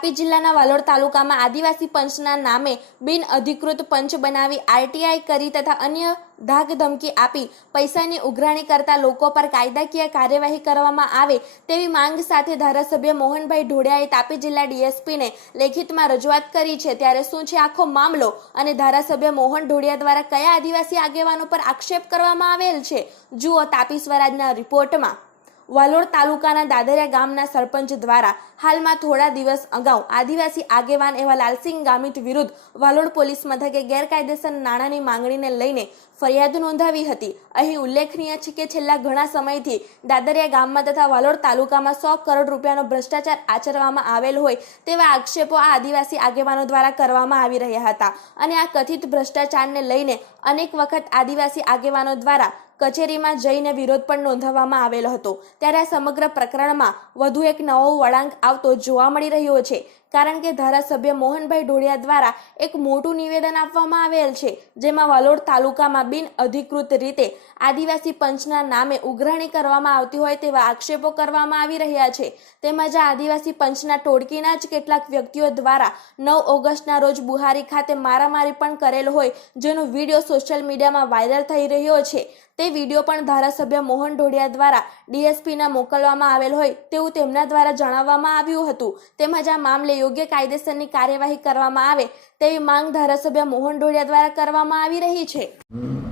તાપી જિલ્લાના વાલોડ તાલુકામાં આદિવાસી પંચના નામે બિન અધિકૃત પંચ બનાવી આરટીઆઈ કરી તથા અન્ય ધાક ધમકી આપી પૈસાની ઉઘરાણી કરતા લોકો પર કાયદાકીય કાર્યવાહી કરવામાં આવે તેવી માંગ સાથે ધારાસભ્ય મોહનભાઈ ઢોડિયાએ તાપી જિલ્લા ડીએસપીને લેખિતમાં રજૂઆત કરી છે. ત્યારે શું છે આખો મામલો અને ધારાસભ્ય મોહન ઢોડિયા દ્વારા કયા આદિવાસી આગેવાનો પર આક્ષેપ કરવામાં આવેલ છે? જુઓ તાપી સ્વરાજના રિપોર્ટમાં. વાલોડ તાલુકાના દાદરિયા ગામના સરપંચ દ્વારા હાલમાં થોડા દિવસ અગાઉ આદિવાસી આગેવાન એવા લાલસિંહ ગામિત વિરુદ્ધ વાલોડ પોલીસ મથકે ગેરકાયદેસર નાણાંની માંગણીને લઈને ફરિયાદ નોંધાવી હતી. અહીં ઉલ્લેખનીય છે કે છેલ્લા ઘણા સમયથી દાદરિયા ગામમાં તથા વાલોડ તાલુકામાં સો કરોડ રૂપિયાનો ભ્રષ્ટાચાર આચરવામાં આવેલ હોય તેવા આક્ષેપો આ આદિવાસી આગેવાનો દ્વારા કરવામાં આવી રહ્યા હતા. અને આ કથિત ભ્રષ્ટાચારને લઈને અનેક વખત આદિવાસી આગેવાનો દ્વારા કચેરીમાં જઈને વિરોધ પણ નોંધાવવામાં આવેલો હતો. ત્યારે આ સમગ્ર પ્રકરણમાં વધુ એક નવો વળાંક આવતો જોવા મળી રહ્યો છે. કારણ કે ધારાસભ્ય મોહનભાઈ ઢોળિયા દ્વારા એક મોટું નિવેદન આપવામાં આવેલ છે, જેમાં વાલોડ તાલુકામાં બિન અધિકૃત રીતે આદિવાસી પંચના નામે ઉઘરાણી કરવામાં આવતી હોય તેવા આક્ષેપો કરવામાં આવી રહ્યા છે. તેમજ આ આદિવાસી પંચના ટોળકીના જ કેટલાક વ્યક્તિઓ દ્વારા નવ ઓગસ્ટના રોજ બુહારી ખાતે મારામારી પણ કરેલ હોય, જેનો વીડિયો સોશિયલ મીડિયામાં વાયરલ થઈ રહ્યો છે. તે વીડિયો પણ ધારાસભ્ય મોહન ઢોડિયા દ્વારા ડીએસપીના મોકલવામાં આવેલ હોય તેવું તેમના દ્વારા જણાવવામાં આવ્યું હતું. તેમજ આ મામલે યોગ્ય કાયદેસરની કાર્યવાહી કરવામાં આવે તેવી માંગ ધારાસભ્ય મોહન ઢોડિયા દ્વારા કરવામાં આવી રહી છે.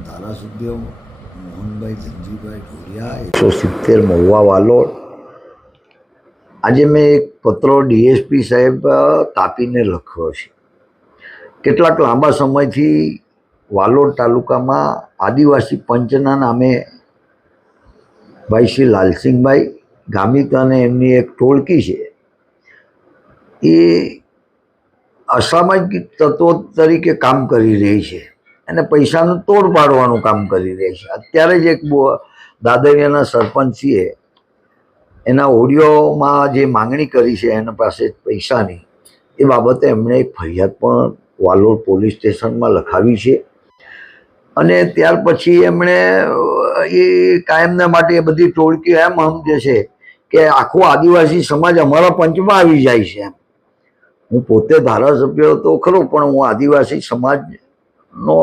ધારાસભ્ય મોહનભાઈ ધનજીભાઈ ઢોડિયા એકસો સિત્તેર મહુવા વાલોડ આજે મેં એક પત્ર ડીએસપી સાહેબ તાપીને લખ્યો છે. કેટલાક લાંબા સમયથી વાલોડ તાલુકામાં આદિવાસી પંચના નામે ભાઈ શ્રી લાલસિંહભાઈ ગામિત અને એમની એક ટોળકી છે. એ અસામાજિક તત્વો તરીકે કામ કરી રહી છે અને પૈસાનું તોડ પાડવાનું કામ કરી રહી છે. અત્યારે જ એક દાદરિયાના સરપંચીએ એના ઓડિયોમાં જે માંગણી કરી છે એના પાસે પૈસાની, એ બાબતે એમણે એક ફરિયાદ પણ વાલોડ પોલીસ સ્ટેશનમાં લખાવી છે. અને ત્યાર પછી એમણે એ કાયમના માટે એ બધી ટોળકી એમ સમજે છે કે આખો આદિવાસી સમાજ અમારા પંચમાં આવી જાય છે એમ. હું પોતે ધારાસભ્ય તો ખરો, પણ હું આદિવાસી સમાજનો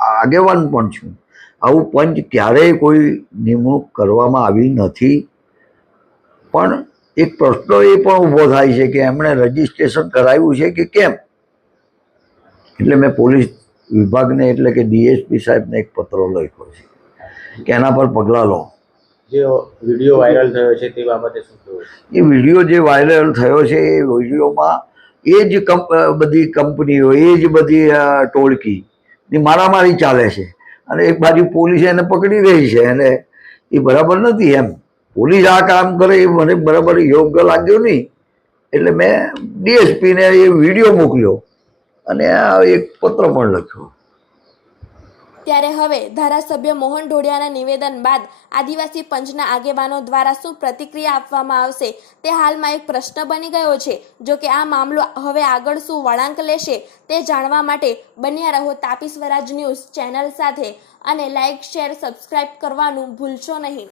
આગેવાન પણ છું. આવું પંચ ક્યારેય કોઈ નિમણૂક કરવામાં આવી નથી. પણ એક પ્રશ્ન એ પણ ઊભો થાય છે કે એમણે રજીસ્ટ્રેશન કરાવ્યું છે કે કેમ? એટલે મેં પોલીસ વિભાગને એટલે કે ડીએસપી સાહેબને એક પત્ર લખ્યો છે કે એના પર પગલાં લો. જે વીડિયો વાયરલ થયો છે તે બાબતે શું કહેવું? એ વીડિયો જે વાયરલ થયો છે એ વિડીયોમાં એ જ કંપ બધી કંપનીઓ એ જ બધી ટોળકી ની મારામારી ચાલે છે. અને એક બાજુ પોલીસ એને પકડી રહી છે અને એ બરાબર નથી એમ. પોલીસ આ કામ કરે એ મને બરાબર યોગ્ય લાગ્યું નહીં. એટલે મેં ડીએસપીને એ વીડિયો મોકલ્યો. અને એક પત્ર પણ લખ્યો. ત્યારે હવે ધારાસભ્ય મોહન ઢોડિયાના નિવેદન બાદ આદિવાસી પંચના આગેવાનો દ્વારા શું પ્રતિક્રિયા આપવામાં આવશે તે હાલમાં એક પ્રશ્ન બની ગયો છે. જો કે આ મામલો હવે આગળ શું વળાંક લેશે તે જાણવા માટે બન્યા રહો તાપી સ્વરાજ ન્યૂઝ ચેનલ સાથે. અને લાઇક શેર, સબસ્ક્રાઇબ કરવાનું ભૂલશો નહીં.